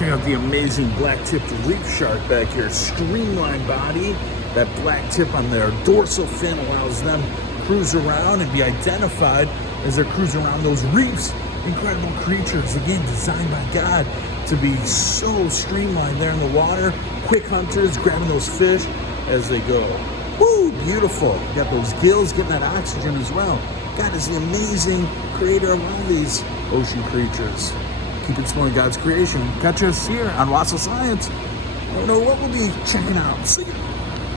Check out the amazing black-tipped reef shark back here. Streamlined body. That black tip on their dorsal fin allows them to cruise around and be identified as they're cruising around those reefs. Incredible creatures, again, designed by God to be so streamlined there in the water. Quick hunters grabbing those fish as they go. Woo, beautiful. You got those gills getting that oxygen as well. God is the amazing creator of all these ocean creatures. Keep exploring God's creation. Catch us here on Wasil Science. I don't know what we'll be checking out. See you.